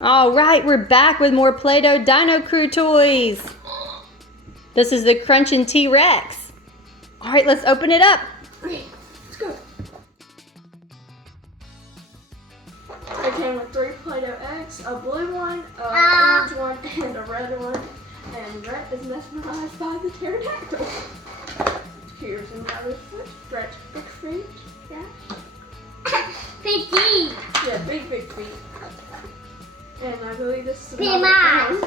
All right, we're back with more Play-Doh Dino Crew toys. This is the Crunchin T-REX. All right, let's open it up. Okay, let's go. It came with 3 Play-Doh eggs, a blue one, an orange one, and a red one. And Rhett is mesmerized by the pterodactyl. Here's another foot. Rhett's big feet. Yeah. Big feet. Yeah, big feet. And I believe this is Big mouth.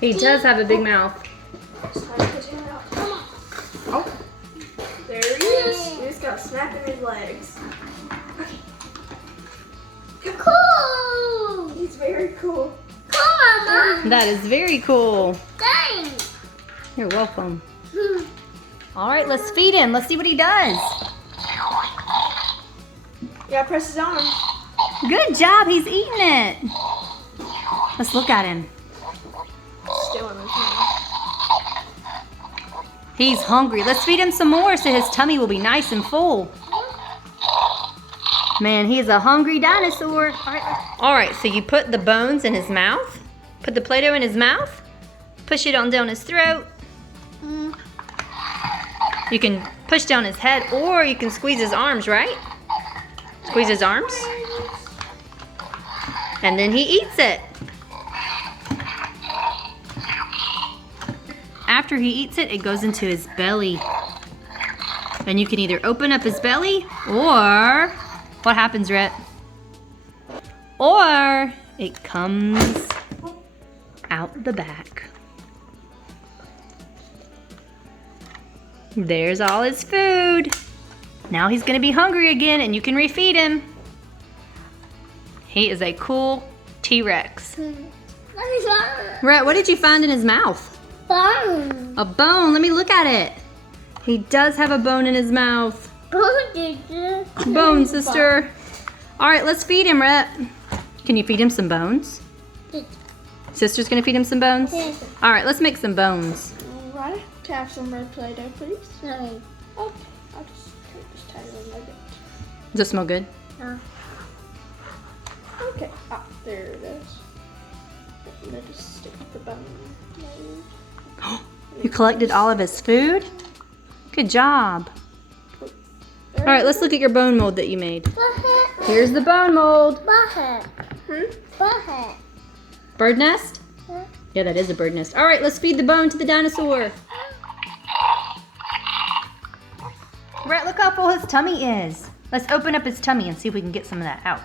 He does have a big mouth. It's time to put him out. Come on. Oh. There he is. He just got snapping his legs. Okay. Cool. He's very cool. Cool, Mama. That is very cool. Thanks. You're welcome. All right, let's feed him. Let's see what he does. Yeah, press his arm. Good job, he's eating it. Let's look at him. Still in his mouth. He's hungry. Let's feed him some more so his tummy will be nice and full. Man, he is a hungry dinosaur. All right, so you put the bones in his mouth. Put the Play-Doh in his mouth. Push it on down his throat. You can push down his head or you can squeeze his arms, right? Squeeze his arms. And then he eats it. After he eats it, it goes into his belly. And you can either open up his belly or, what happens, Rhett? Or it comes out the back. There's all his food. Now he's gonna be hungry again and you can refeed him. He is a cool T-Rex. Rhett, what did you find in his mouth? Bone. A bone. Let me look at it. He does have a bone in his mouth. Bone, sister. All right, let's feed him, Rhett. Can you feed him some bones? Sister's gonna feed him some bones? All right, let's make some bones. All right, have some red Play-Doh, please. Sorry. Okay, I'll just take this tiny one like it. Does it smell good? No. Okay, there it is. And then just stick the bone. You collected all of his food? Good job. All right, let's look at your bone mold that you made. Here's the bone mold. Butthead. Butthead. Bird nest? Yeah, that is a bird nest. All right, let's feed the bone to the dinosaur. Rhett, look how full his tummy is. Let's open up his tummy and see if we can get some of that out.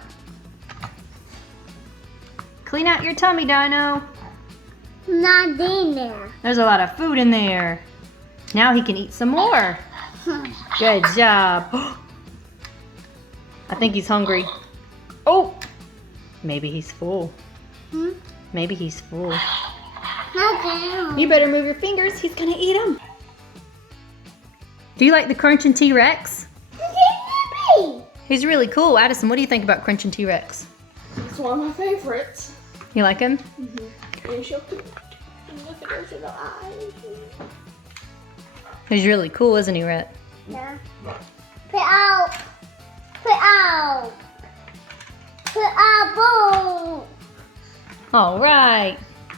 Clean out your tummy, Dino. Not in there. There's a lot of food in there. Now he can eat some more. Good job. I think he's hungry. Oh, maybe he's full. Maybe he's full. Okay. You better move your fingers. He's gonna eat them. Do you like the Crunchin T-REX? He's really cool. Addison, what do you think about Crunchin T-REX? It's one of my favorites. You like him? And she'll put the fingers in the eyes. He's really cool, isn't he, Rhett? Yeah. Put out. Put out. Put out bone. All right.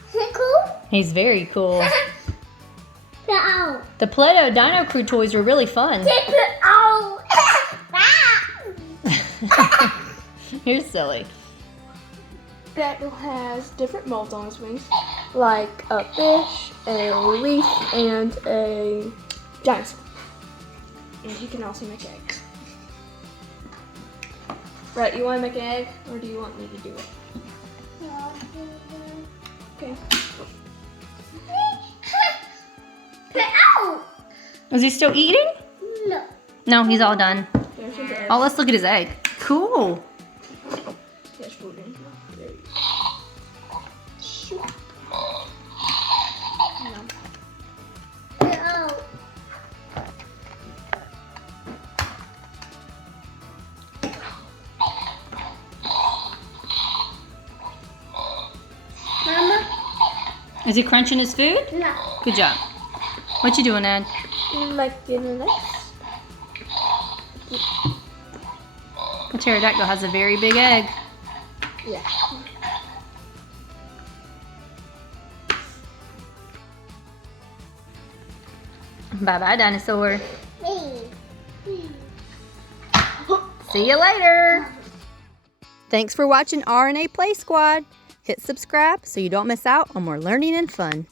Is it cool? He's very cool. Put out. The Play-Doh Dino Crew toys are really fun. Put out. You're silly. Pterodactyl has different molds on his wings, like a fish, a leaf, and a dinosaur. And he can also make eggs. Rhett, you want to make an egg, or do you want me to do it? Okay. Put out. Is he still eating? No. No, he's all done. There's his egg. Oh, let's look at his egg. Cool. There's food in here. There you go. Put out. Mama? Is he crunching his food? No. Good job. What you doing, Ed? Making an egg. The pterodactyl has a very big egg. Yeah. Bye-bye, dinosaur. Me. See you later. Thanks for watching RNA Play Squad. Hit subscribe so you don't miss out on more learning and fun.